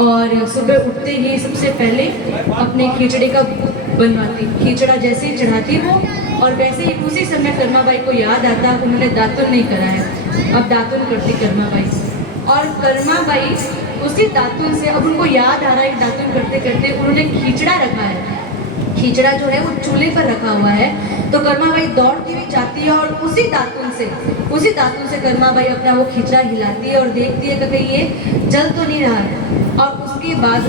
और सुबह उठते ही सबसे पहले अपने खिचड़ी का बनवाती, खिचड़ा जैसे ही चढ़ाती वो, और वैसे ही उसी समय कर्माबाई को याद आता उन्होंने दातुन नहीं करा है, अब दातुन करती कर्माबाई। और कर्माबाई उसी दातुन से, अब उनको याद आ रहा है दातुन करते करते उन्होंने खिचड़ा रखा है, खिचड़ा जो है वो चूल्हे पर रखा हुआ है, तो कर्माबाई दौड़ती हुई जाती है और उसी दातुन से कर्माबाई अपना वो खिचड़ा हिलाती है और देखती है कि कहीं ये जल तो नहीं रहा है। और उसके बाद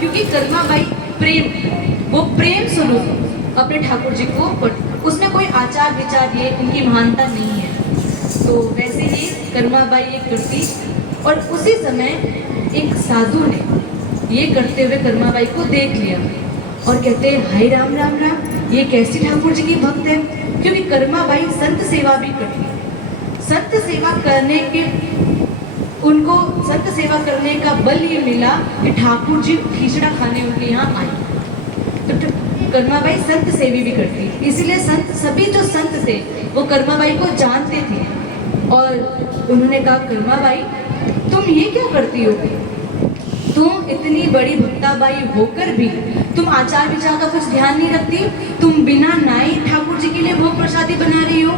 क्योंकि कर्माबाई प्रेम स्वरूप अपने ठाकुर जी को, उसमें कोई आचार विचार ये उनकी महानता नहीं है, तो वैसे ही कर्माबाई ये करती। और उसी समय एक साधु ने ये करते हुए कर्माबाई को देख लिया और कहते हैं हाय राम राम राम, ये कैसी ठाकुर जी की भक्त है, क्योंकि कर्माबाई संत सेवा भी करती है। संत सेवा करने का बल ये मिला कि ठाकुर जी खिचड़ा खाने उनके यहाँ आए, तो कर्माबाई संत सेवी भी करती, इसीलिए सभी जो संत थे वो कर्माबाई को जानते थे। और उन्होंने कहा कर्माबाई तुम ये क्या करती हो, तुम इतनी बड़ी भक्ताबाई होकर भी तुम आचार विचार का कुछ ध्यान नहीं रखती, तुम बिना नहाए ठाकुर जी के लिए भोग प्रसादी बना रही हो।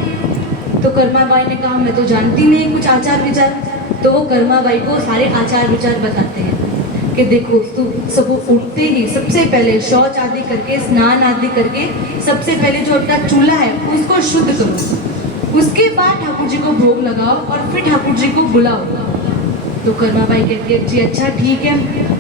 तो कर्माबाई ने कहा मैं तो जानती नहीं कुछ आचार विचार। तो वो कर्माबाई को सारे आचार विचार बताते हैं कि देखो तुम सब उठते ही सबसे पहले शौच आदि करके, स्नान आदि करके, सबसे पहले जो अपना चूल्हा है उसको शुद्ध करो, उसके बाद ठाकुर जी को भोग लगाओ और फिर ठाकुर जी को बुलाओ। तो कर्माबाई कहती है जी अच्छा ठीक है।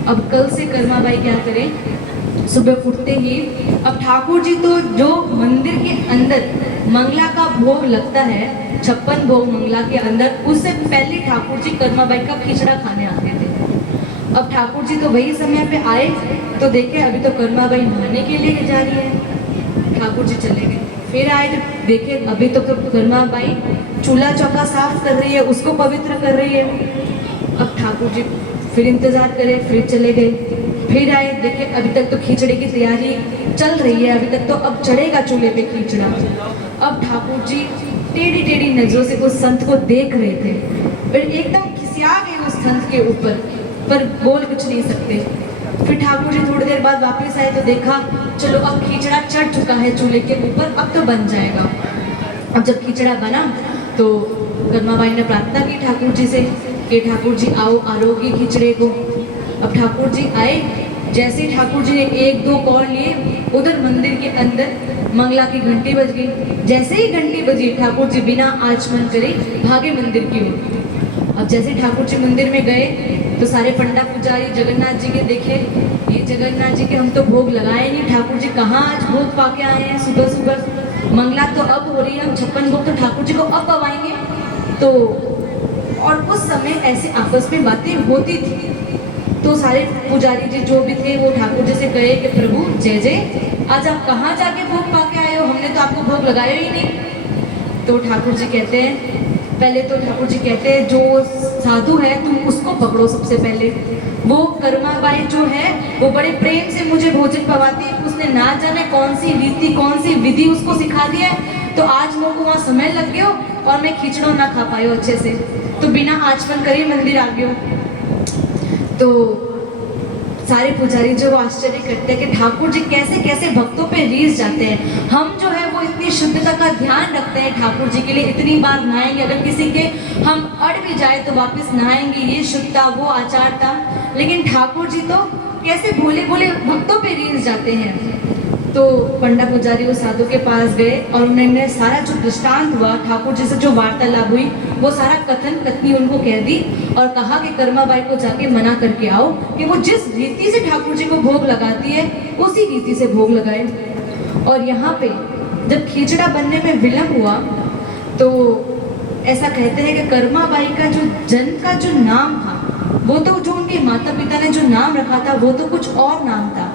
अब कल से कर्माबाई क्या करें, सुबह उठते ही अब ठाकुर जी तो जो मंदिर के अंदर मंगला का भोग लगता है, 56 भोग मंगला के अंदर, उससे पहले ठाकुर जी कर्माबाई का खिचड़ा खाने आते थे। अब ठाकुर जी तो वही समय पे आए तो देखे अभी तो कर्माबाई नहाने के लिए जा रही है, ठाकुर जी चले गए। फिर आए जब देखे अभी तो कर्माबाई चूल्हा चौका साफ कर रही है, उसको पवित्र कर रही है। अब ठाकुर जी फिर इंतजार करे, फिर चले गए। फिर आए देखे अभी तक तो खिचड़े की तैयारी चल रही है, अभी तक तो अब चढ़ेगा चूल्हे पे खिचड़ा। अब ठाकुर जी टेढ़ी टेढ़ी नजरों से उस संत को देख रहे थे, फिर एकदम खिसिया गए उस संत के ऊपर, पर बोल कुछ नहीं सकते। फिर ठाकुर जी थोड़ी देर बाद वापस आए तो देखा चलो अब खिचड़ा चढ़ चुका है चूल्हे के ऊपर, अब तो बन जाएगा। अब जब खिचड़ा बना तो कर्माबाई ने प्रार्थना की ठाकुर जी से कि ठाकुर जी आओ आरोग्य खिचड़े को। अब ठाकुर जी आए, जैसे ही ठाकुर जी ने एक दो कौर लिए, उधर मंदिर के अंदर मंगला की घंटी बज गई। जैसे ही घंटी बजी ठाकुर जी बिना आचमन करे भागे मंदिर की ओर। अब जैसे ठाकुर जी मंदिर में गए तो सारे पंडा पुजारी जगन्नाथ जी के देखे, ये जगन्नाथ जी के हम तो भोग लगाए नहीं, ठाकुर जी कहाँ आज भोग पाके आए हैं, सुबह सुबह मंगला तो अब हो रही है, हम 56 भोग तो ठाकुर जी को अब पवाएंगे। तो और उस समय ऐसे आपस में बातें होती थी, तो सारे पुजारी जी जो भी थे वो ठाकुर जी से कहे कि प्रभु जय जय, आज आप कहाँ जाके भोग पाके आए हो, हमने तो आपको भोग लगाया ही नहीं। तो ठाकुर जी कहते हैं, पहले तो ठाकुर जी कहते हैं जो साधु है तुम उसको पकड़ो सबसे पहले। वो कर्माबाई जो है वो बड़े प्रेम से मुझे भोजन पवाती है, उसने ना जाने कौन सी रीति कौन सी विधि उसको सिखा दिया है, तो आज मेरे को वहाँ समय लग गया और मैं खिचड़ा ना खा पाई अच्छे से, तो बिना आचमन करे मंदिर आ गयो। तो सारे पुजारी जो आश्चर्य करते हैं कि ठाकुर जी कैसे कैसे भक्तों पे रीस जाते हैं। हम जो है वो इतनी शुद्धता का ध्यान रखते हैं ठाकुर जी के लिए, इतनी बार नहाएंगे, अगर किसी के हम अड़ भी जाए तो वापस नहाएंगे, ये शुद्धता वो आचार था। लेकिन ठाकुर जी तो कैसे भोले भोले भक्तों पे रीस जाते हैं। तो पंडा पुजारी उस साधु के पास गए और उन्होंने सारा जो दृष्टांत हुआ, ठाकुर जी से जो वार्तालाप हुई, वो सारा कथन कथनी उनको कह दी और कहा कि कर्माबाई को जाके मना करके आओ कि वो जिस रीति से ठाकुर जी को भोग लगाती है उसी रीति से भोग लगाए। और यहाँ पे जब खिचड़ा बनने में विलम्ब हुआ तो ऐसा कहते हैं कि कर्माबाई का जो जन्म का जो नाम था वो तो जो उनके माता पिता ने जो नाम रखा था वो तो कुछ और नाम था,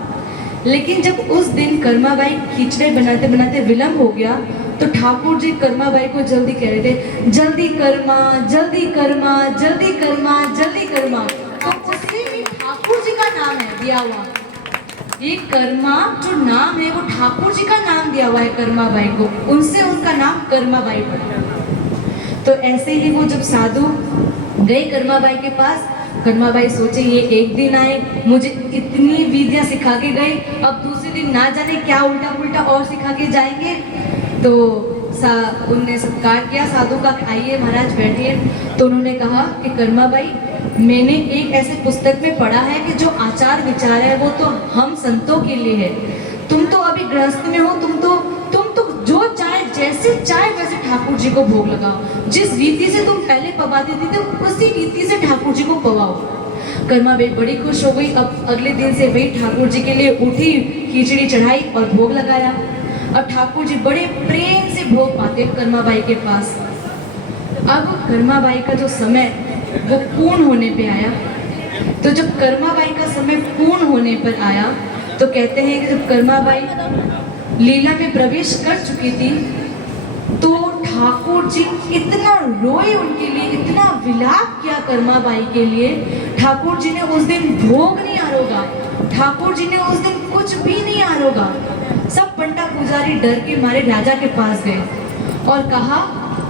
लेकिन जब उस दिन कर्माबाई खिचड़े बनाते बनाते विलम्ब हो गया तो ठाकुर जी कर्माबाई को जल्दी कह रहे थे, जल्दी कर्मा जल्दी कर्मा जल्दी कर्मा जल्दी कर्मा। तो उससे भी ठाकुर जी का नाम है दिया हुआ, ये कर्मा जो नाम है वो ठाकुर जी का नाम दिया हुआ है कर्माबाई को, उनसे उनका नाम कर्माबाई पड़ा। तो ऐसे ही वो जब साधु गए कर्माबाई के पास कर्माबाई सोचे ये एक दिन आए, मुझे इतनी विधियां सिखा के गए, अब दूसरे दिन ना जाने क्या उल्टा पुल्टा और सिखा के जाएंगे। तो उनने सत्कार किया साधु का, आइए महाराज बैठिए। तो उन्होंने कहा कि कर्माबाई, मैंने एक ऐसे पुस्तक में पढ़ा है कि जो आचार विचार है वो तो हम संतों के लिए है। तुम तो अभी गृहस्थ में हो, तुम तो जो चाहे जैसे चाहे वैसे ठाकुर जी को भोग लगाओ। जिस रीति से तुम पहले पवाते थे उसी रीति से ठाकुर जी को पवाओ। कर्माबाई बड़ी खुश हो गई। अब अगले दिन से वही ठाकुर जी के लिए उठी, खिचड़ी चढ़ाई और भोग लगाया। अब ठाकुर जी बड़े प्रेम से भोग पाते कर्माबाई के पास। अब कर्माबाई का जो समय वो पूर्ण होने पे आया, तो जब कर्माबाई का समय पूर्ण होने पर आया तो कहते हैं कि जब कर्माबाई लीला में प्रवेश कर चुकी थी तो ठाकुर जी इतना रोए उनके लिए, इतना विलाप किया कर्माबाई के लिए। ठाकुर जी ने उस दिन भोग नहीं आरोगा, ठाकुर जी ने उस दिन कुछ भी नहीं आरोगा। सब पंडा पुजारी डर के मारे राजा के पास गए और कहा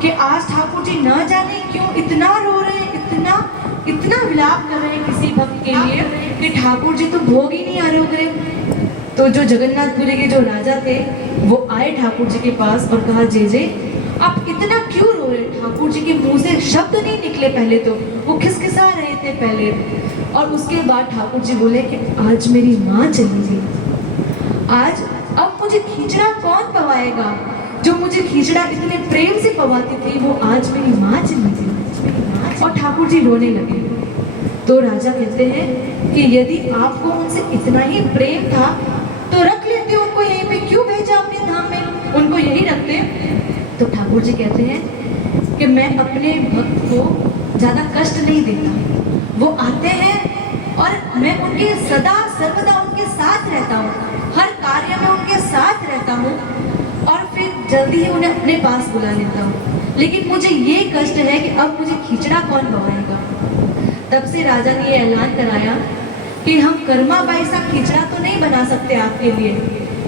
कि आज ठाकुर जी न जाने क्यों इतना रो रहे हैं, इतना विलाप कर रहे हैं किसी भक्त के लिए कि ठाकुर जी तो भोग ही नहीं आरोग रहे। तो जो जगन्नाथपुरी के जो राजा थे वो आए ठाकुर जी के पास और कहा, जे आप इतना क्यों रो रहे? ठाकुर जी के मुंह से शब्द नहीं निकले, पहले तो वो खिसखिसा रहे थे पहले। और उसके बाद ठाकुर जी बोले कि आज मेरी माँ चली गई, आज अब मुझे खिचड़ा कौन पवाएगा? जो मुझे खिचड़ा इतने प्रेम से पवाती थी वो आज मेरी माँ चली गई। और ठाकुर जी रोने लगे। तो राजा कहते हैं कि यदि आपको उनसे इतना ही प्रेम था तो रख लेते, उनको यहीं पे क्यों भेजा अपने धाम में, उनको यही रखते। तो ठाकुर जी कहते हैं कि मैं अपने भक्त को ज्यादा कष्ट नहीं देता, वो आते हैं और मैं उनके सदा सर्वदा उनके साथ रहता हूँ, हर कार्य में उनके साथ रहता हूँ और फिर जल्दी ही उन्हें अपने पास बुला लेता हूँ। लेकिन मुझे ये कष्ट है कि अब मुझे खिचड़ा कौन पवाएगा। तब से राजा ने ये ऐलान कराया कि हम कर्माबाई सा खिचड़ा तो नहीं बना सकते आपके लिए,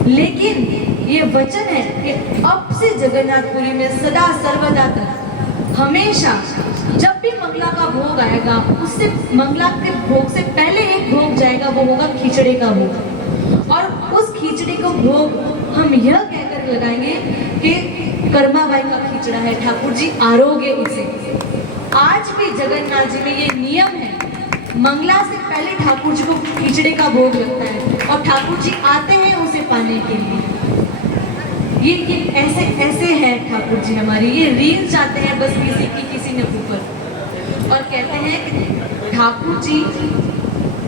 लेकिन ये वचन है कि अब से जगन्नाथपुरी में सदा सर्वदा तक हमेशा जब भी मंगला का भोग आएगा उससे मंगला के भोग से पहले एक भोग जाएगा, वो होगा खिचड़े का भोग। और उस खिचड़े का भोग हम यह कहकर लगाएंगे कि कर्माबाई का खिचड़ा है, ठाकुर जी आरोग्य इसे। आज भी जगन्नाथ जी में ये नियम है, मंगला से पहले ठाकुर जी को खिचड़े का भोग लगता है और ठाकुर जी आते हैं उसे पाने के लिए। ये ऐसे ऐसे है ठाकुर जी हमारी, ये रील जाते हैं बस किसी ने ऊपर। और कहते हैं कि ठाकुर जी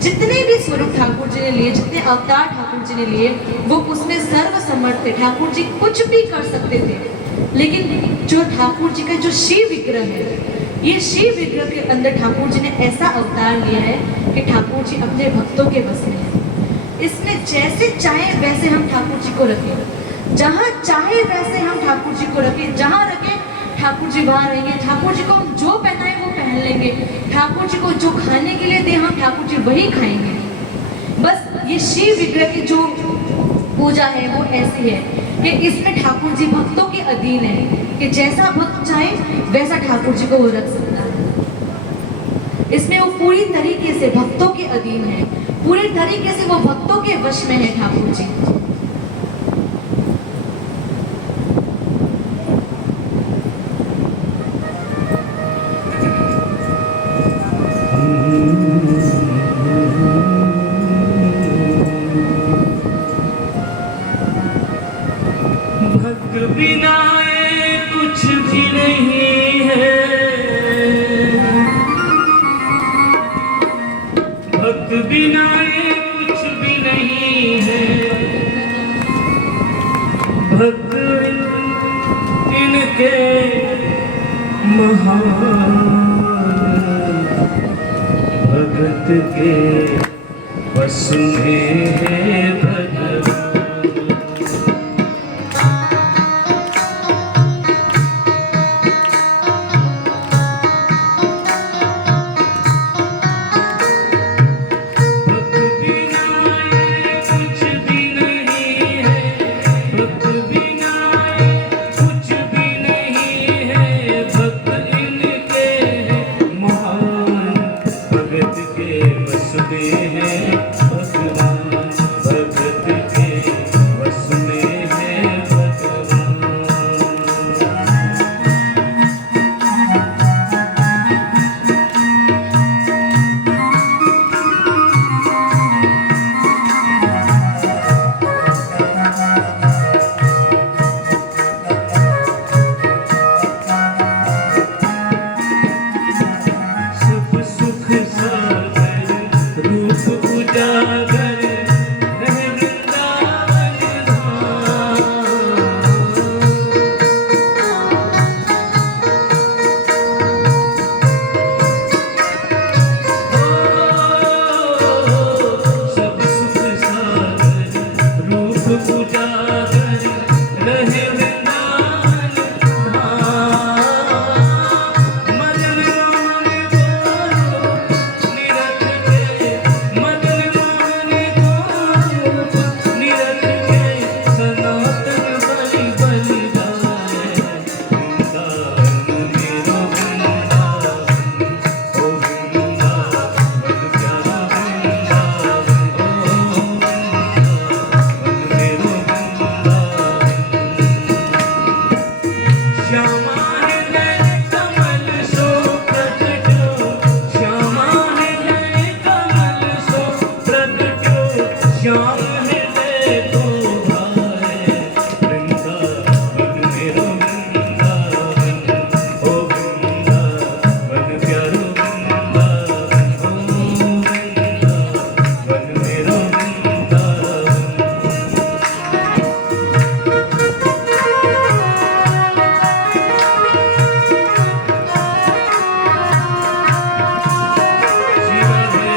जितने भी स्वरूप ठाकुर जी ने लिए, जितने अवतार ठाकुर जी ने लिए, वो उसमें सर्वसमर्थ थे। ठाकुर जी कुछ भी कर सकते थे, लेकिन जो ठाकुर जी का जो शिव विग्रह है, ये शिव विग्रह के अंदर ठाकुर जी ने ऐसा अवतार लिया है कि ठाकुर जी अपने भक्तों के बस में हैं। इसमें जैसे चाहे वैसे हम ठाकुर जी को रखें, जहाँ चाहे वैसे हम ठाकुर जी को रखें, जहाँ रखें ठाकुर जी वहाँ रहेंगे। ठाकुर जी को हम जो पहनाएं वो पहन लेंगे, ठाकुर जी को जो खाने के लिए दे हम ठाकुर जी वही खाएंगे। बस ये शिव विग्रह की जो पूजा है वो ऐसी है कि इसमें ठाकुर जी भक्तों के अधीन है कि जैसा भक्त चाहे वैसा ठाकुर जी को वो रख सकता है। इसमें वो पूरी तरीके से भक्तों के अधीन है, पूरी तरीके से वो भक्तों के वश में है ठाकुर जी। भक्त बिना कुछ भी नहीं है, भक्त बिना कुछ भी नहीं है, भक्त इनके महान, भगत के बस में है भगवान। भगत हैं भगवान, भगत के बस में है भगवान। सुख सुख सागर रूप उजागर रहे वृंदावन धाम। सब सुख सागर रूप उजागर रहे वृंदावन धाम। मदन मोहन को निरख के, मदन मोहन को निरख के सनातन बलि बलि गाए। वृंदावन मेरो वृंदावन, ओ वृंदावन प्यारा वृंदावन, ओ वृंदावन मेरो वृंदावन। श्यामा हृदय कमल सो प्रगटो, श्यामा हृदय कमल सो प्रगटो, श्याम हृदय को भाए। वृंदावन मेरो वृंदावन, ओ वृंदावन प्यारो वृंदावन, ओ वृंदावन मेरो वृंदावन। जीवा है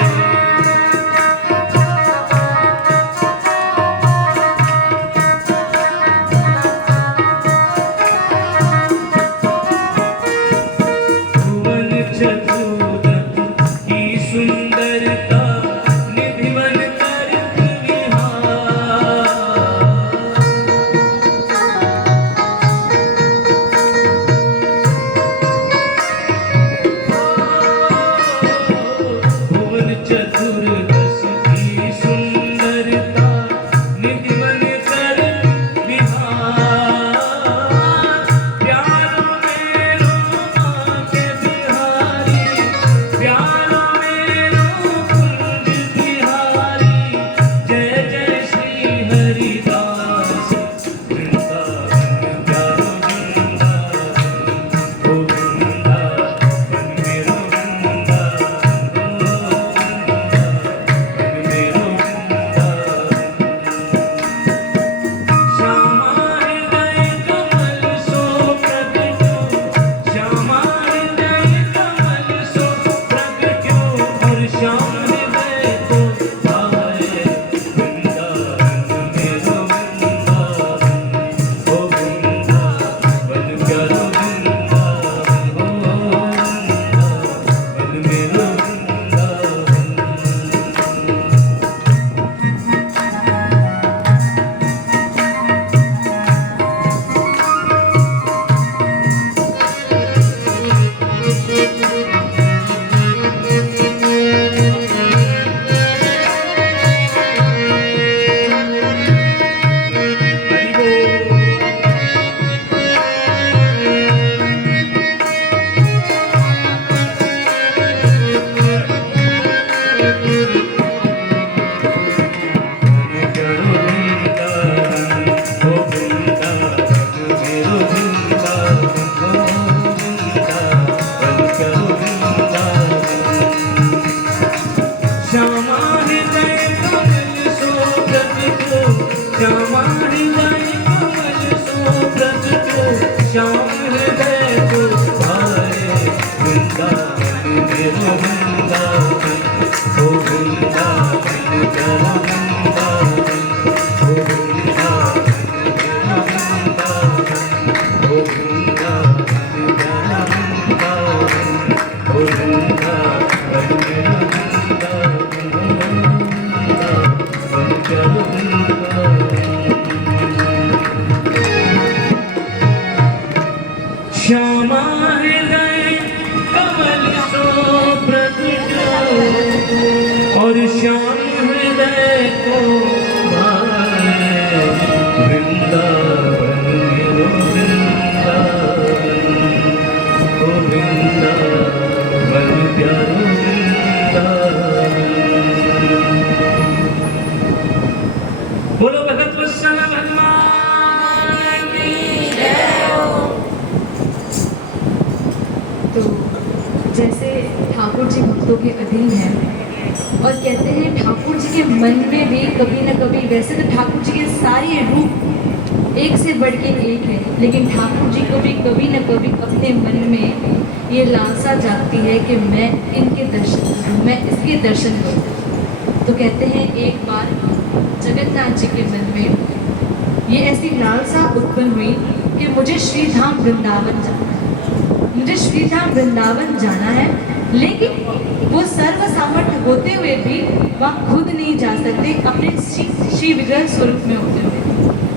भुवन चतुरत की सुंदरता, निधिवन तर्क विहार। भुवन चतुर्दश की सुंदरता, निधिवन तर्क विहार। प्यारो मेरो आंखे बिहारी, प्यारो मेरो कुंज बिहारी। जय जय श्री हरिदास, वृंदावन प्यारो वृंदावन, ओ वृंदावन मेरो वृंदावन, ओ वृंदावन मेरो वृंदावन। श्यामा हृदय कमल सो प्रगटो, श्यामा हृदय कमल सो प्रगटो, और श्याम हृदय को भाए। वृंदावन मेरो वृंदावन, ओ वृंदावन प्यारो वृंदावन, ओ वृंदावन मेरो वृंदावन। हरि बोल। प्यारो वृंदावन, ओ वृंदावन मेरो वृंदावन, ओ वृंदावन प्यारो वृंदावन। श्यामा हृदय कमल सो प्रगटो, श्यामा हृदय कमल सो प्रगटो, श्याम हृदय को भाए। वृंदावन मेरो वृंदावन, ओ वृंदावन प्यारा वृंदावन, ओ वृंदावन मेरो वृंदावन, ओ वृंदावन प्यारा वृंदावन, ओ वृंदावन मेरो वृंदावन, ओ वृंदावन प्यारा वृंदावन। श्यामा हृदय कमल सो प्रगटो, और श्याम कहते हैं ठाकुर जी के मन में भी कभी न कभी, वैसे तो ठाकुर जी के सारे रूप एक से बढ़ के एक है, लेकिन ठाकुर जी को भी कभी न कभी अपने मन में ये लालसा जागती है कि मैं इनके दर्शन करूं, मैं इसके दर्शन करूं। तो कहते हैं एक बार जगन्नाथ जी के मन में ये ऐसी लालसा उत्पन्न हुई कि मुझे श्रीधाम वृंदावन जाना है, मुझे श्रीधाम वृंदावन जाना है, लेकिन वो सर्व सामर्थ्य होते हुए भी वहाँ खुद नहीं जा सकते अपने श्री विग्रह स्वरूप में होते हुए,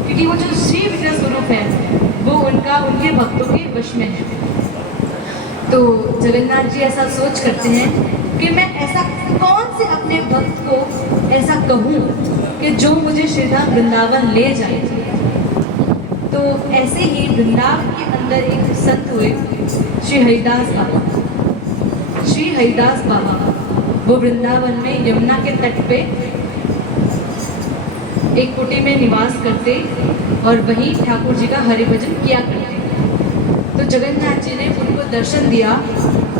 क्योंकि वो जो श्री विग्रह स्वरूप है वो उनके भक्तों के वश में है। तो जगन्नाथ जी ऐसा सोच करते हैं कि मैं ऐसा कौन से अपने भक्त को ऐसा कहूँ कि जो मुझे श्रीधाम वृंदावन ले जाए। तो ऐसे ही वृंदावन के अंदर एक संत हुए, श्री हरिदास बाबा। श्री हरिदास बाबा वो वृंदावन में यमुना के तट पे एक कुटी में निवास करते और वहीं ठाकुर जी का हरिभजन किया करते। तो जगन्नाथ जी ने उनको दर्शन दिया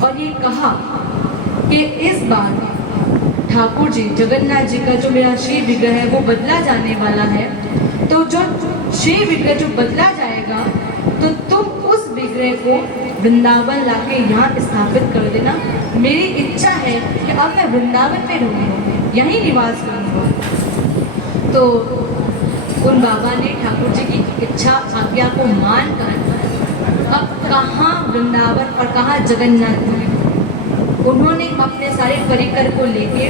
और ये कहा कि इस बार ठाकुर जी, जगन्नाथ जी का जो मेरा श्री विग्रह है वो बदला जाने वाला है, तो जो श्री विग्रह जो बदला जाएगा तो तुम उस विग्रह को वृंदावन लाके यहाँ स्थापित कर देना। मेरी इच्छा है कि अब मैं वृंदावन में रहूँगा, यहीं निवास करूँगा। तो उन बाबा ने ठाकुर जी की इच्छा आज्ञा को मानकर अब कहाँ वृंदावन और कहाँ जगन्नाथपुरी, उन्होंने अपने सारे परिकर को लेके,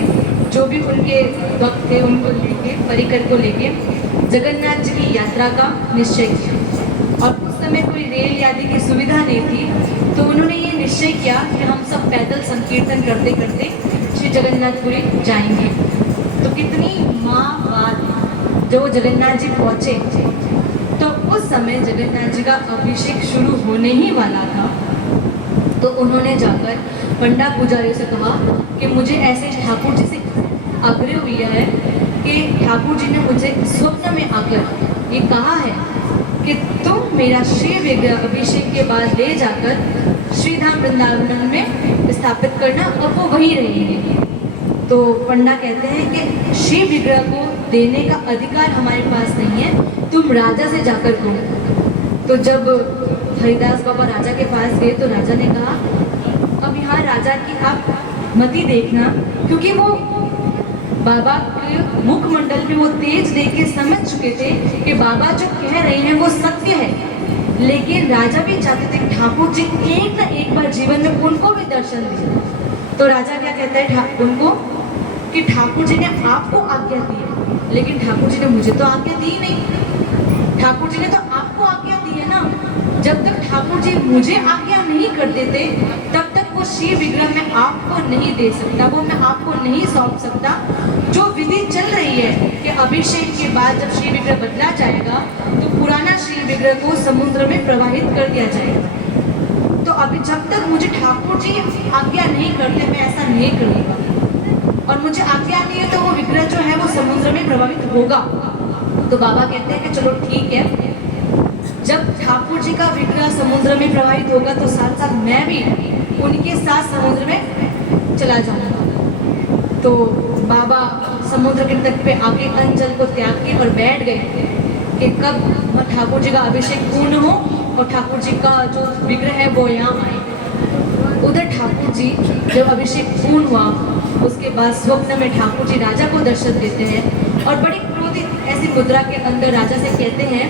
जो भी उनके भक्त थे उनको लेके, परिकर को लेके जगन्नाथ जी की यात्रा का निश्चय किया। और उस समय कोई रेल आदि की सुविधा नहीं थी, तो उन्होंने ये निश्चय किया कि हम सब पैदल संकीर्तन करते करते श्री जगन्नाथपुरी जाएंगे। तो कितनी माह बाद जो जगन्नाथ जी पहुँचे, तो उस समय जगन्नाथ जी का अभिषेक शुरू होने ही वाला था। तो उन्होंने जाकर पंडा पुजारी से कहा कि मुझे ऐसे ठाकुर जी से आग्रह हुआ है कि ठाकुर जी ने मुझे स्वप्न में आकर ये कहा है कि तुम मेरा श्री विग्रह अभिषेक के बाद ले जाकर श्रीधाम वृंदावन में स्थापित करना और वो वहीं रहेंगे। तो पंडा कहते हैं कि श्री विग्रह को देने का अधिकार हमारे पास नहीं है, तुम राजा से जाकर कहो। तो जब हरिदास बाबा राजा के पास गए तो राजा ने कहा अब यहाँ राजा की आप मति देखना, क्योंकि वो बाबा के मुखमंडल में वो तेज देख के समझ चुके थे कि बाबा जो कह रहे हैं वो सत्य है। लेकिन राजा भी चाहते थे कि ठाकुर जी एक न एक बार जीवन में उनको भी दर्शन दें। तो राजा क्या कहता है उनको कि ठाकुर जी ने आपको आज्ञा दी है, लेकिन ठाकुर जी ने मुझे तो आज्ञा दी नहीं। ठाकुर जी ने तो आपको आज्ञा दी है ना। जब तक ठाकुर जी मुझे आज्ञा नहीं कर देते तब तक वो श्री विग्रह मैं आपको नहीं दे सकता, वो मैं आपको नहीं सौंप सकता। जो विधि चल रही है कि अभिषेक के बाद जब श्री विग्रह बदला जाएगा तो पुराना श्री विग्रह को समुद्र में प्रवाहित कर दिया जाएगा। तो अभी जब तक मुझे ठाकुर जी आज्ञा नहीं करते मैं ऐसा नहीं करूँगा, और मुझे आज्ञा नहीं है तो वो विग्रह जो है वो समुद्र में प्रभावित होगा। तो बाबा कहते हैं कि चलो ठीक है, जब ठाकुर जी का विग्रह समुद्र में प्रवाहित होगा तो साथ साथ मैं भी उनके साथ समुद्र में चला जाऊंगा। तो बाबा समुद्र के तट पे आके अन्न जल को त्याग के और बैठ गए कि कब ठाकुर जी का अभिषेक पूर्ण हो और ठाकुर जी का जो विग्रह है वो यहाँ आए। उधर ठाकुर जी जब अभिषेक पूर्ण हुआ उसके बाद स्वप्न में ठाकुर जी राजा को दर्शन देते हैं और बड़ी क्रोधित ऐसी मुद्रा के अंदर राजा से कहते हैं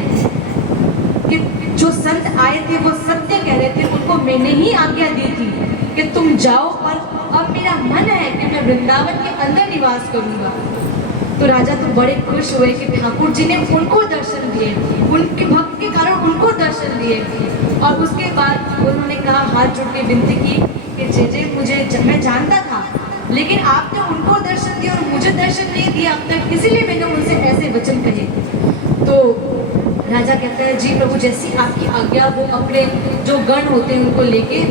कि जो संत आए थे वो सत्य कह रहे थे, उनको मैंने ही आज्ञा दी थी कि तुम जाओ, और अब मेरा मन है कि मैं वृंदावन के अंदर निवास करूंगा। तो राजा तो बड़े खुश हुए कि ठाकुर जी ने उनको दर्शन दिए, उनके भक्त के कारण उनको दर्शन दिए। और उसके बाद उन्होंने कहा, हाथ जोड़ के विनती की कि जे मुझे मैं जानता था, लेकिन आपने उनको दर्शन दिया और मुझे दर्शन नहीं दिया अब तक, इसीलिए मैंने उनसे ऐसे वचन कहे। तो राजा कहता है जी प्रभु, जैसी आपकी आज्ञा। वो अपने जो गण होते हैं उनको लेके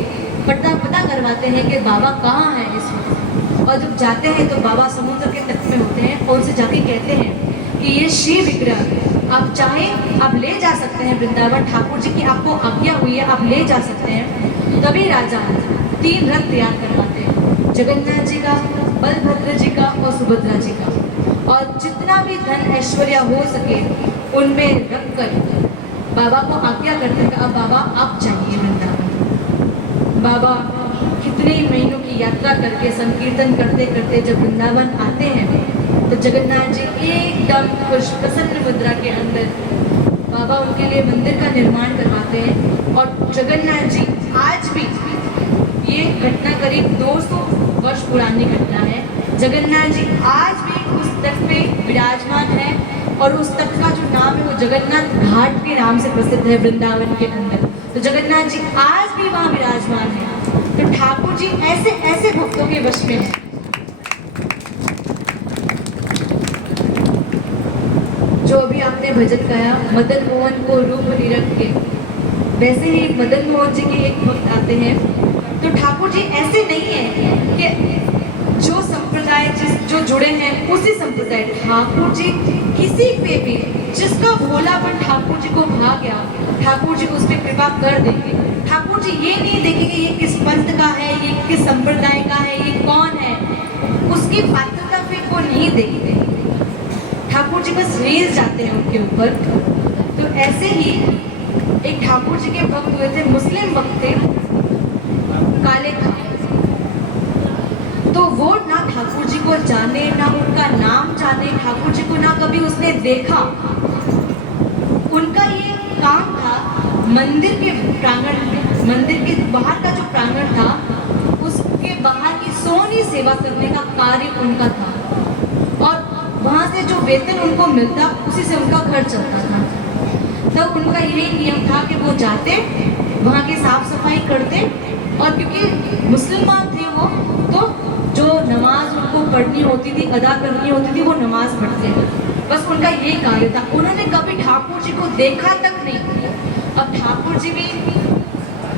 पता करवाते हैं कि बाबा कहाँ हैं इस वक्त। और जब जाते हैं तो बाबा समुद्र के तट में होते हैं और उनसे जाके कहते हैं कि ये श्री विग्रह आप चाहें आप ले जा सकते हैं वृंदावन, ठाकुर जी की आपको आज्ञा हुई है आप ले जा सकते हैं। तभी राजा 3 रथ तैयार करवाते हैं, जगन्नाथ जी का बलभद्र जी का और सुभद्रा जी का, और जितना भी धन ऐश्वर्य हो सके उनमें रख कर बाबा को आज्ञा करते हैं, अब बाबा आप जाइए वृंदावन। बाबा कितने ही महीनों की यात्रा करके संकीर्तन करते करते जब वृंदावन आते हैं तो जगन्नाथ जी एकदम खुश प्रसन्न मुद्रा के अंदर बाबा उनके लिए मंदिर का निर्माण करवाते हैं। और जगन्नाथ जी आज भी, ये घटना करीब 200 वर्ष पुरानी घटना है, जगन्नाथ जी आज भी उस तट पे विराजमान है और उस तट का जो नाम है वो जगन्नाथ घाट के नाम से प्रसिद्ध है वृंदावन के अंदर। तो जगन्नाथ जी आज भी वहाँ विराजमान है। तो ठाकुर जी ऐसे ऐसे भक्तों के वश में है जो अभी आपने भजन गाया, मदन मोहन को रूप निरख के, वैसे ही मदन मोहन जी के एक भक्त आते हैं। तो ठाकुर जी ऐसे नहीं है कि जो संप्रदाय जो जुड़े हैं उसी संप्रदाय, ठाकुर जी किसी पे भी जिसका भोलापन ठाकुर जी को भा गया, ठाकुर जी उस पर कृपा कर देंगे। ठाकुर जी ये नहीं देखेंगे ये किस पंथ का है, ये किस संप्रदाय का है, ये कौन है, उसकी पात्रता फिर वो नहीं देखते। ठाकुर जी बस रेल जाते हैं उनके ऊपर। तो ऐसे ही एक ठाकुर जी के भक्त हुए थे, मुस्लिम भक्त थे, काले खां। तो वो ना ठाकुर जी को जाने, ना उनका नाम जाने, ठाकुर जी को ना कभी उसने देखा। उनका ये काम था मंदिर के प्रांगण में, मंदिर के बाहर का जो प्रांगण था उसके बाहर की सोनी सेवा करने का कार्य उनका था, और वहाँ से जो वेतन उनको मिलता उसी से उनका घर चलता था। तब उनका यही नियम था कि वो जाते, वहाँ की साफ सफाई करते, और क्योंकि मुसलमान थे वो, तो जो नमाज उनको पढ़नी होती थी, अदा करनी होती थी, वो नमाज पढ़ते हैं। बस उनका ये कार्य था। उन्होंने कभी ठाकुर जी को देखा तक नहीं। अब ठाकुर जी भी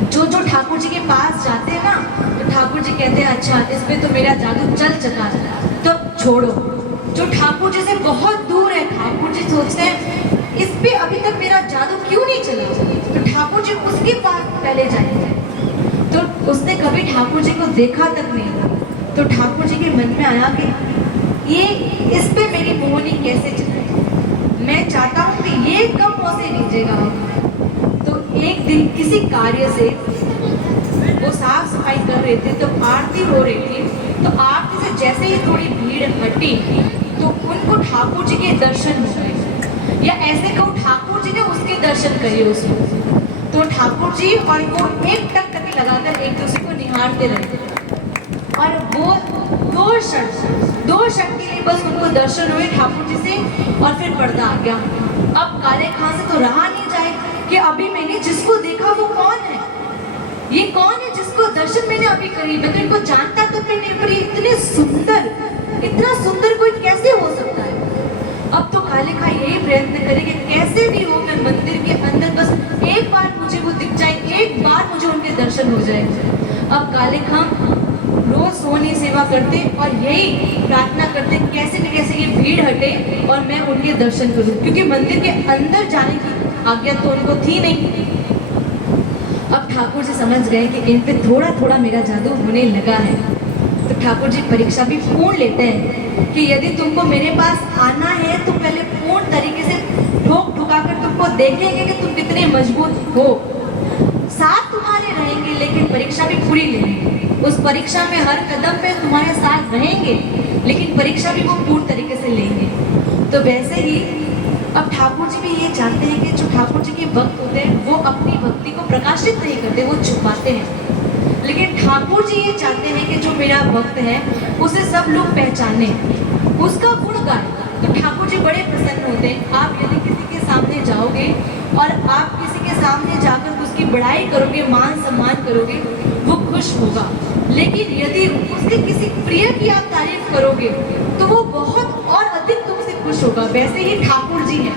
जो ठाकुर जी के पास जाते हैं ना, तो ठाकुर जी कहते हैं अच्छा इस पे तो मेरा जादू चल चुका है, तो छोड़ो। जो ठाकुर जी से बहुत दूर है, ठाकुर जी सोचते हैं इस पे अभी तक मेरा जादू क्यों नहीं चला, तो ठाकुर जी उसके पास पहले जाएंगे। तो उसने कभी ठाकुर जी को देखा तक नहीं। तो ठाकुर जी के मन में आया कि ये इस पे मेरी मोहनी कैसे चले, मैं चाहता हूँ कि ये कम से लीजिएगा। तो एक दिन किसी कार्य से वो साफ सफाई कर रहे थे, तो आरती हो रही थी, तो आरती से जैसे ही थोड़ी भीड़ हटी तो उनको ठाकुर जी के दर्शन हो गए, या ऐसे कहूँ ठाकुर जी ने उसके दर्शन करे उसको। तो ठाकुर जी और वो एक टक टकी लगाकर एक दूसरे को निहारते रहे, और वो दो क्षण के लिए बस उनको दर्शन हुए ठाकुर जी से, और फिर पर्दा आ गया। अब काले खां से तो रहा नहीं जाए कि अभी मैंने जिसको देखा वो कौन है, ये कौन है जिसको दर्शन मैंने अभी करी, मैं तो इनको जानता तो नहीं, पर इतने सुंदर, इतना सुंदर कोई कैसे हो सकता है। अब तो काले खां यही प्रयत्न करे कि कैसे भी हो मैं मंदिर के अंदर बस एक बार मुझे वो दिख जाए, एक बार मुझे उनके दर्शन हो जाए। अब काले खां रोज सोनी सेवा करते और यही प्रार्थना करते कैसे न कैसे ये भीड़ हटे और मैं उनके दर्शन करूं, क्योंकि मंदिर के अंदर जाने की आज्ञा तो उनको थी नहीं। अब ठाकुर जी समझ गए कि इन पे थोड़ा थोड़ा मेरा जादू होने लगा है। तो ठाकुर जी परीक्षा भी पूर्ण लेते हैं कि यदि तुमको मेरे पास आना है तो पहले पूर्ण तरीके से ठोक ठुका कर तुमको देखेंगे कि तुम कितने मजबूत हो। साथ तुम्हारे रहेंगे लेकिन परीक्षा भी पूरी लेंगे। उस परीक्षा में हर कदम पे तुम्हारे साथ रहेंगे, लेकिन परीक्षा भी वो पूर्ण तरीके से लेंगे। तो वैसे ही अब ठाकुर जी भी ये चाहते हैं कि जो ठाकुर जी के भक्त होते हैं वो अपनी भक्ति को प्रकाशित नहीं करते, वो छुपाते हैं। लेकिन ठाकुर जी ये चाहते हैं कि जो मेरा भक्त है उसे सब लोग पहचाने, उसका गुण गाए। तो ठाकुर जी बड़े प्रसन्न होते हैं। आप यदि किसी के सामने जाओगे और आप किसी के सामने जाकर उसकी बड़ाई करोगे, मान सम्मान करोगे, वो खुश होगा। लेकिन यदि उसके किसी प्रिय की आप तारीफ करोगे तो वो बहुत और अधिक तुमसे खुश होगा। वैसे ही ठाकुर जी हैं।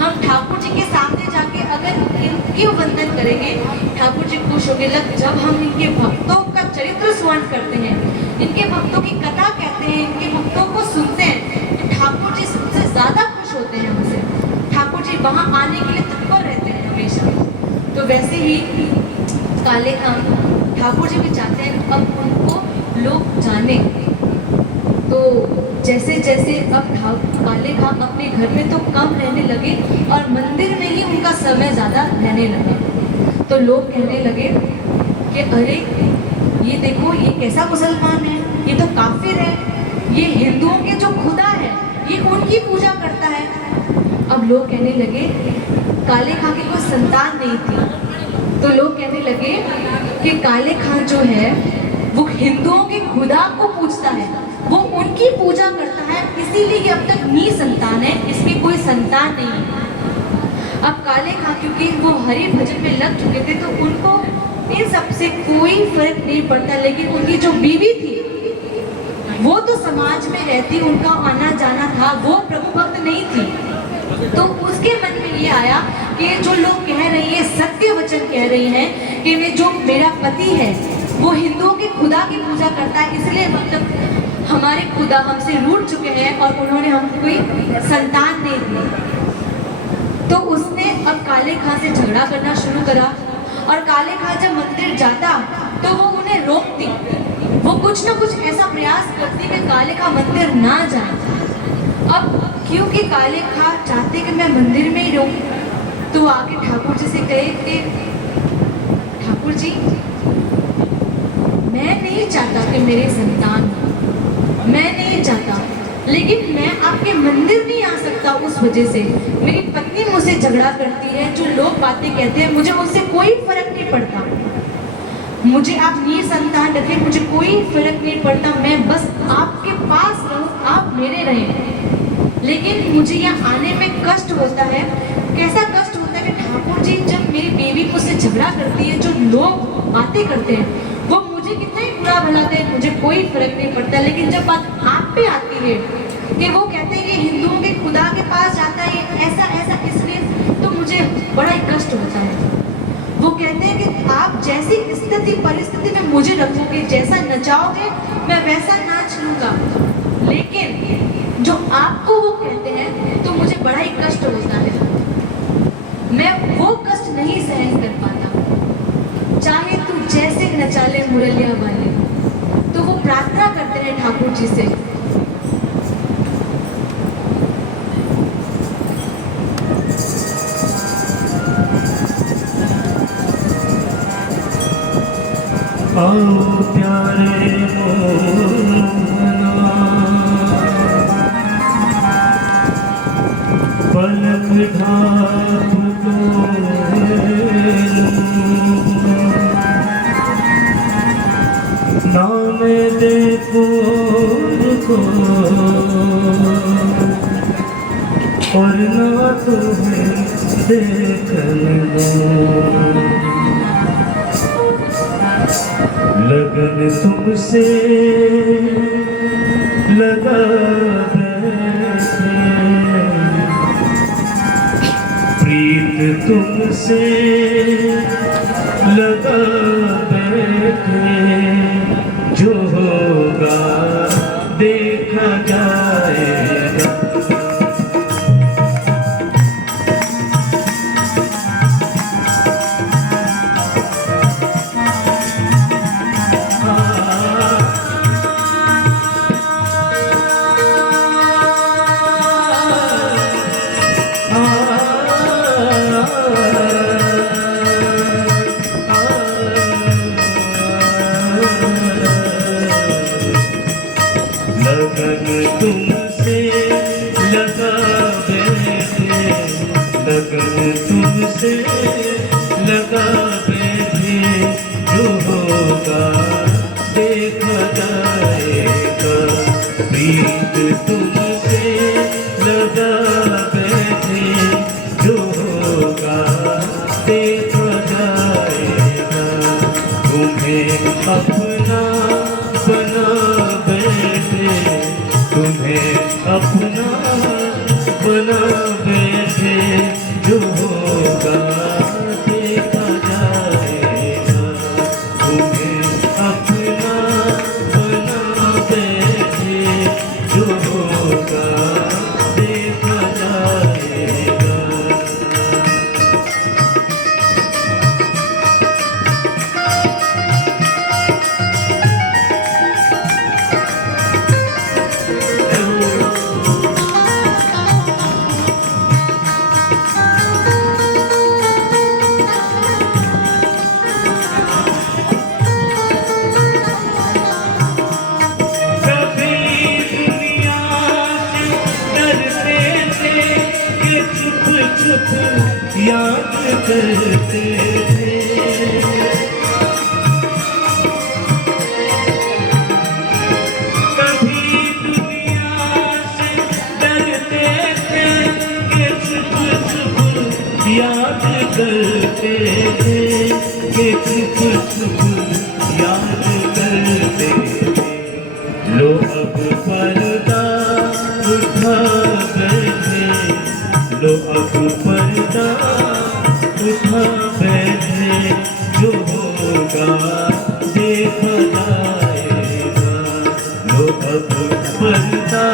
हम ठाकुर जी के सामने जाके अगर इनकी वंदन करेंगे ठाकुर जी खुश होंगे। जब हम इनके भक्तों का चरित्र स्मरण करते हैं, इनके भक्तों की कथा कहते हैं, इनके भक्तों को सुनते हैं, तो ठाकुर जी सबसे ज्यादा खुश होते हैं हमसे। ठाकुर जी वहाँ आने के लिए तत्पर रहते हैं हमेशा। तो वैसे ही काले खां ठाकुर जी भी चाहते हैं अब उनको लोग जाने। तो जैसे जैसे अब काले खां अपने घर में तो कम रहने लगे और मंदिर में ही उनका समय ज़्यादा रहने लगे। तो लोग कहने लगे कि अरे ये देखो, ये कैसा मुसलमान है, ये तो काफिर है, ये हिंदुओं के जो खुदा है ये उनकी पूजा करता है। अब लोग कहने लगे, काले खां की कोई संतान नहीं थी, तो लोग कहने लगे कि काले खां जो है वो हिंदुओं के खुदा को पूजता है, वो उनकी पूजा करता है, इसीलिए ये अब तक निसंतान है, इसकी कोई संतान नहीं है। अब काले खां क्योंकि वो हरि भजन में लग चुके थे तो उनको इन सब से कोई फर्क नहीं पड़ता, लेकिन उनकी जो बीवी थी वो तो समाज में रहती, उनका आना जाना था, वो प्रभु भक्त नहीं थी। तो उसके मन में ये आया कि जो लोग कह रही है, सत्य वचन कह रही हैं कि वे जो मेरा पति है वो हिंदुओं के खुदा की पूजा करता है, इसलिए मतलब हमारे खुदा हमसे रूठ चुके हैं और उन्होंने हमको कोई संतान नहीं दी। तो उसने अब काले खां से झगड़ा करना शुरू करा और काले खां जब मंदिर जाता तो वो उन्हें रोकती, वो कुछ ना कुछ ऐसा प्रयास करती कि काले खां मंदिर ना जाए। अब क्योंकि काले खां चाहते कि मैं मंदिर में ही रहूं, तो आके ठाकुर जी से कहे कि ठाकुर जी मैं नहीं चाहता कि मेरे संतान हो, मैं नहीं चाहता, लेकिन मैं आपके मंदिर नहीं आ सकता उस वजह से मेरी पत्नी मुझसे झगड़ा करती है, जो लोग बातें कहते हैं मुझे उनसे कोई फर्क नहीं पड़ता, मुझे आप निसंतान रखें, मुझे कोई फर्क नहीं पड़ता, मैं बस आपके पास रहूं, आप मेरे रहें। लेकिन मुझे यहाँ आने में कष्ट होता है। कैसा कष्ट होता है कि ठाकुर जी जब मेरी बीवी मुझसे झगड़ा करती है, जो लोग बातें करते हैं वो मुझे कितना ही बुरा भला दे, मुझे कोई फर्क नहीं पड़ता, लेकिन जब बात आप पे आती है कि वो कहते हैं कि हिंदुओं के खुदा के पास जाता है ऐसा ऐसा, इसलिए तो मुझे बड़ा ही कष्ट होता है। वो कहते हैं कि आप जैसी स्थिति परिस्थिति में मुझे रखोगे, जैसा नचाओगे मैं वैसा नाच लूंगा, लेकिन जो आपको वो कहते हैं तो मुझे बड़ा ही कष्ट होता है, मैं वो कष्ट नहीं सहन कर पाता, चाहे तू जैसे नचा ले मुरलिया वाले। तो वो प्रार्थना करते हैं ठाकुर जी से, आओ प्यारे मोहना, पलक ढाप दो नाम देखो को और ना तुम्हें देखने दो, लगन तुमसे लगा बैठे, प्रीत तुमसे लगा बैठे, जो होगा देखा जाएगा। लगन तुमसे लगा बैठे, लगन तुमसे लगा बैठे, जो होगा देखा जाएगा। प्रीत तुमसे लगा बैठे, जो होगा देखा जाएगा। तुम्हें अपना बना बैठे, तुम्हें अपना बना बैठे, जो होगा देखा जाएगा। तुम्हें अपना बना बैठे, जो होगा देखा जाएगा। छुप याद करते थे। कभी दुनिया से डरते थे कि छुप छुप याद करते थे, कि छुप छुप याद करते थे। लो अब पर्दा उठा बैठे, लो अब पर्दा उठा बैठे, जो होगा देखा जाएगा। लो अब पर्दा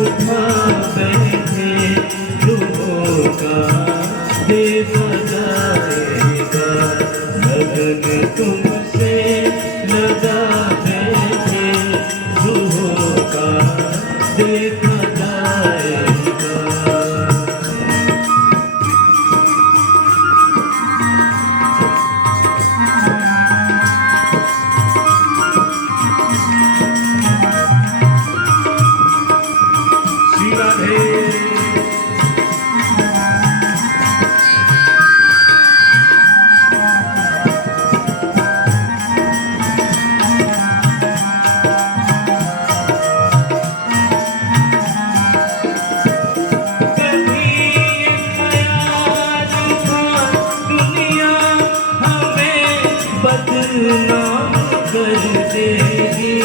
उठा बैठे, जो होगा देखा जाएगा। लगन तुमसे लगा बैठे, जो होगा देखा जाएगा। श्री राधे। बदनाम कर देगी।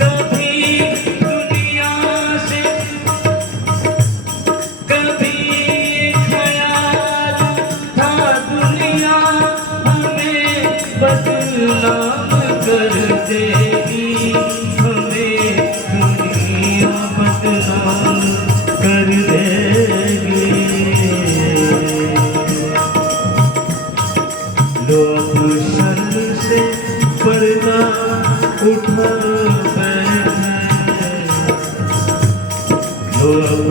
कभी दुनिया से कभी ख्याल था दुनिया हमें बदनाम कर देगी, हमें दुनिया बदनाम कर देगी। लो अब शर्म से पर्दा उठा बैठे, लो अब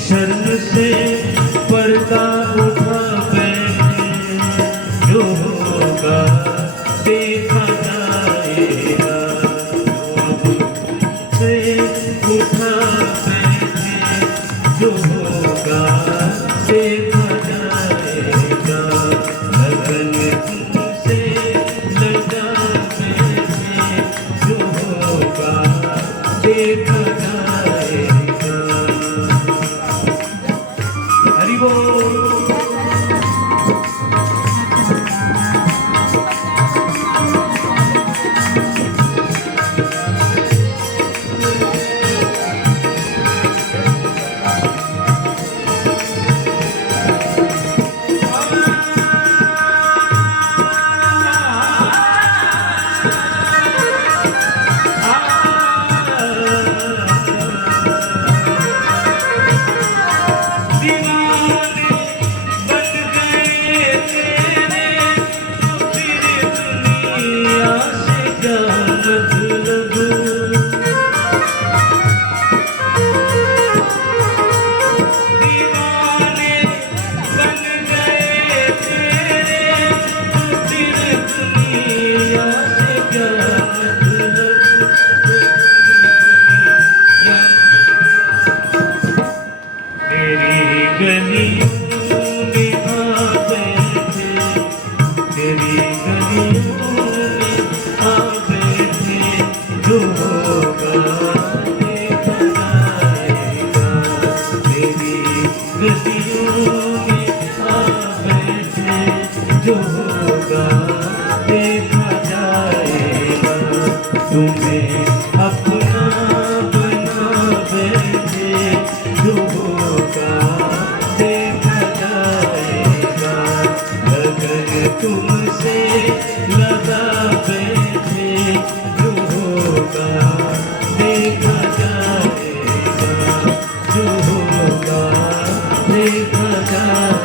शर्म से पर्दा उठा बैठे, जो होगा देखा जाएगा। अब से उठा बैठे, जो होगा देखा जाएगा। लगन तुमसे लगा बैठे, जो होगा देखा जाएगा। हरि बोल। जो होगा देखा जाएगा। तुम्हें अपना बना बैठे, जो होगा देखा जाएगा। अगर तुमसे लगा बैठे, जो होगा देखा जाएगा। जो होगा देखा जाएगा।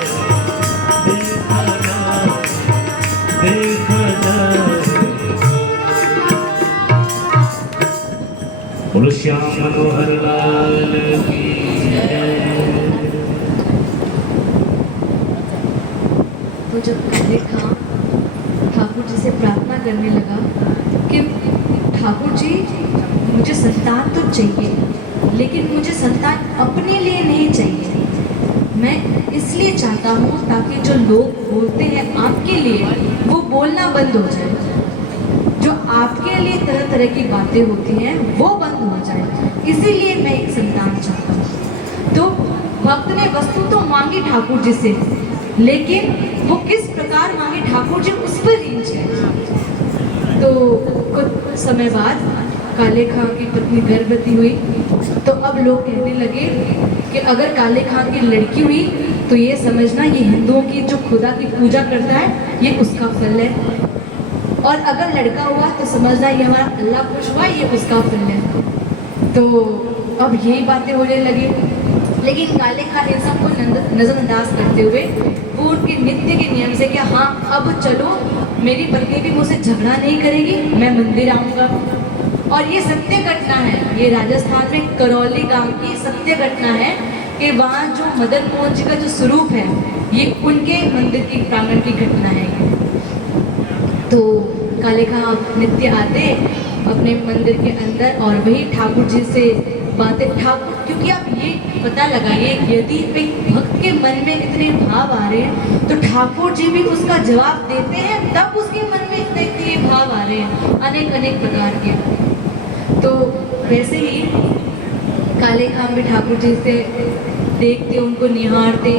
बोलो श्याम मनोहर लाल की जय। तो जब काले खां ठाकुर जी से प्रार्थना करने लगा कि ठाकुर जी मुझे संतान तो चाहिए, लेकिन मुझे संतान अपने लिए नहीं चाहिए। मैं इसलिए चाहता हूँ ताकि जो लोग बोलते हैं आपके लिए वो बोलना बंद हो जाए, जो आपके लिए तरह तरह की बातें होती हैं वो बंद हो जाए, इसीलिए मैं एक संतान चाहता हूँ। तो भक्त ने वस्तु तो मांगी ठाकुर जी से, लेकिन वो किस प्रकार मांगे ठाकुर जी उस पर रेंज है। तो कुछ समय बाद काले खां की पत्नी गर्भवती हुई, तो अब लोग कहने लगे कि अगर काले खां की लड़की हुई तो ये समझना ये हिंदुओं की जो खुदा की पूजा करता है ये उसका फल है, और अगर लड़का हुआ तो समझना ये हमारा अल्लाह खुश हुआ ये उसका फल है। तो अब यही बातें होने लगी, लेकिन काले खां इन सबको नजरअंदाज करते हुए वो उनके नित्य के नियम से कि हाँ अब चलो मेरी पत्नी भी मुझसे झगड़ा नहीं करेगी, मैं मंदिर आऊँगा। और ये सत्य घटना है, ये राजस्थान में करौली गांव की सत्य घटना है कि वहाँ जो मदन मोहन जी का जो स्वरूप है ये उनके मंदिर की प्रांगण की घटना है। तो काले खां नित्य आते अपने मंदिर के अंदर और वही ठाकुर जी से बातें ठाकुर, क्योंकि आप ये पता लगाइए यदि एक भक्त के मन में इतने भाव आ रहे हैं तो ठाकुर जी भी उसका जवाब देते हैं, तब उसके मन में इतने भाव आ रहे हैं अनेक अनेक प्रकार के। तो वैसे ही काले खां भी ठाकुर जी से देखते, उनको निहारते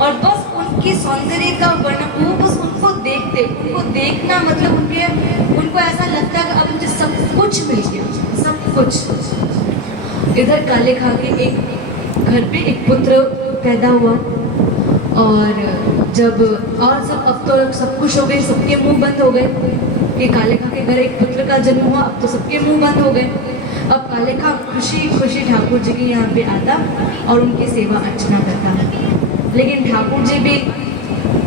और बस उनकी सौंदर्य का वर्णन, वो बस उनको देखते, उनको देखना मतलब उनको ऐसा लगता कि अब मुझे सब कुछ मिल गया, सब कुछ। इधर काले खां के एक घर पे एक पुत्र पैदा हुआ, और जब और सब अब तो सब खुश हो गए, सबके मुंह बंद हो गए कि काले खां के घर एक पुत्र का जन्म हुआ, अब तो सबके मुंह बंद हो गए। अब काले खां खुशी खुशी ठाकुर जी के यहाँ पे आता और उनकी सेवा अर्चना करता, लेकिन ठाकुर जी भी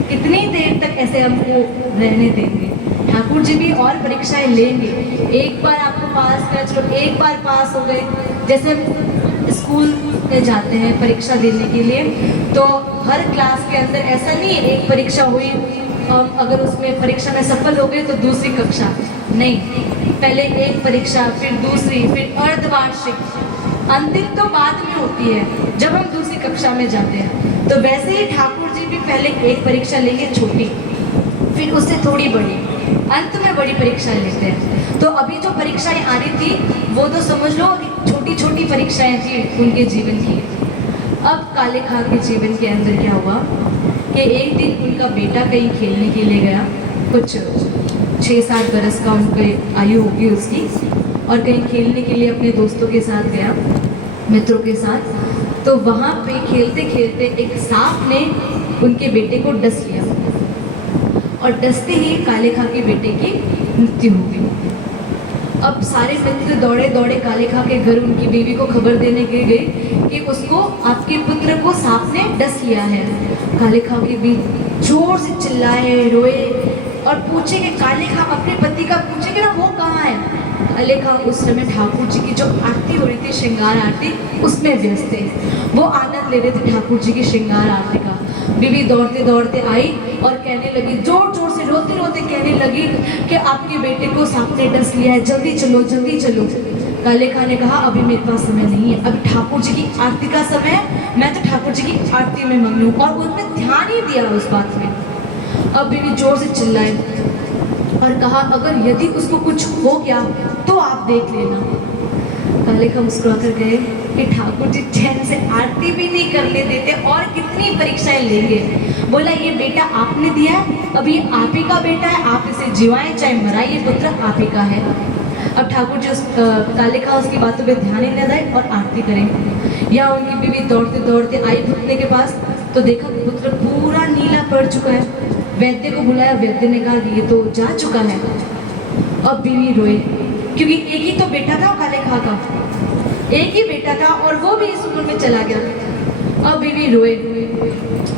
कितनी देर तक ऐसे हमको रहने देंगे, ठाकुर जी भी और परीक्षाएं लेंगे। एक बार आपको पास कर, चलो एक बार पास हो गए, जैसे हम स्कूल में जाते हैं परीक्षा देने के लिए, तो हर क्लास के अंदर ऐसा नहीं है एक परीक्षा हुई अगर उसमें परीक्षा में सफल हो गए तो दूसरी कक्षा, नहीं, पहले एक परीक्षा, फिर दूसरी, फिर अर्धवार्षिक, अंतिम तो बाद में होती है जब हम दूसरी कक्षा में जाते हैं। तो वैसे ही ठाकुर जी भी पहले एक परीक्षा लेंगे छोटी, फिर उससे थोड़ी बड़ी, अंत में बड़ी परीक्षा लेते हैं। तो अभी जो परीक्षाएं आ रही थी वो तो समझ लो छोटी छोटी परीक्षाएं थी उनके जीवन की। अब काले खां के जीवन के अंदर क्या हुआ कि एक दिन उनका बेटा कहीं खेलने के लिए गया, कुछ 6-7 बरस का उनकी आयु होगी उसकी, और कहीं खेलने के लिए अपने दोस्तों के साथ गया, मित्रों के साथ। तो वहाँ पे खेलते खेलते एक सांप ने उनके बेटे को डस लिया, और डसते ही काले खां के बेटे की मृत्यु हो गई। अब सारे मित्र दौड़े दौड़े काले खां के घर उनकी बीवी को खबर देने के गए कि उसको, आपके पुत्र को सांप ने डस लिया है। काले खां के बीवी जोर से चिल्लाए, रोए और पूछे कि काले खां अपने पति का पूछे कि ना वो कहाँ है। काले खां उस समय ठाकुर जी की जो आरती हो रही थी, श्रृंगार आरती, उसमें व्यस्त थे, वो आनंद ले रहे थे ठाकुर जी की श्रृंगार आरती का। बीवी दौड़ते दौड़ते आई और कहने लगी, जोर जोर से रोते रोते कहने लगी कि आपके बेटे को सांप ने डस लिया है, जल्दी चलो जल्दी चलो। काले खां ने कहा अभी मेरे पास समय नहीं है, अभी ठाकुर जी की आरती का समय है, मैं तो ठाकुर जी की आरती में मग्न हूँ, और उन्होंने ध्यान ही दिया उस बात में। अब बीवी जोर से चिल्लाए और कहा अगर यदि उसको कुछ हो गया तो आप देख लेना। काले खां मुस्कुराकर गए कि ठाकुर जी चैन से आरती भी नहीं करने देते और कितनी परीक्षाएं लेंगे। बोला ये बेटा आपने दिया है, अब ये आप ही का बेटा है, आप इसे जिवाएं चाहे मराए, ये पुत्र आप ही का है। अब ठाकुर जी काले खां उसकी बातों पे ध्यान ही न दें और आरती करें। या उनकी बीवी दौड़ते दौड़ते आई पुत्र के पास, तो देखा पुत्र पूरा नीला पड़ चुका है। वैद्य को बुलाया, वैद्य ने कहा ये तो जा चुका है। अब बीवी रोए क्योंकि एक ही तो बेटा था काले खां का, एक ही बेटा था और वो भी इस उम्र में चला गया। अब बीवी रोए,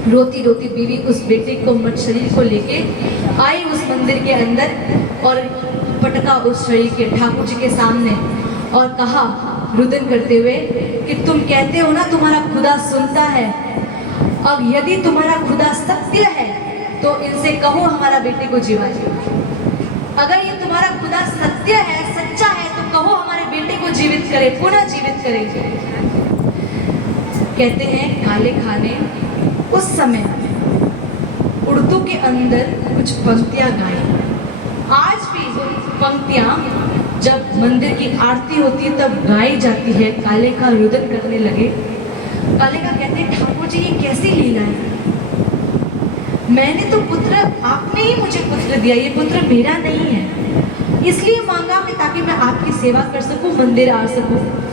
रोती रोती बीवी उस बेटे को मृत शरीर को लेके आई उस मंदिर के अंदर और पटका उस शरीर के ठाकुर जी के सामने और कहा रुदन करते हुए कि तुम कहते हो ना तुम्हारा खुदा सुनता है, अब यदि तुम्हारा खुदा सत्य है तो इनसे कहो हमारा बेटे को जीवाइए। अगर ये तुम्हारा खुदा सत्य है, सच्चा है, तो कहो हमारे बेटे को जीवित करे, पुनः जीवित करे। कहते हैं काले खाने उस समय उर्दू के अंदर कुछ पंक्तियां गाई। आज भी वो पंक्तियां जब मंदिर की आरती होती है तब गाई जाती है। काले का रुदन करने लगे। काले का कहते हैं ठाकुर जी ये कैसी लीला है, मैंने तो पुत्र, आपने ही मुझे पुत्र दिया, ये पुत्र मेरा नहीं है, इसलिए मांगा मैं ताकि मैं आपकी सेवा कर सकूं, मंदिर आ सकूं।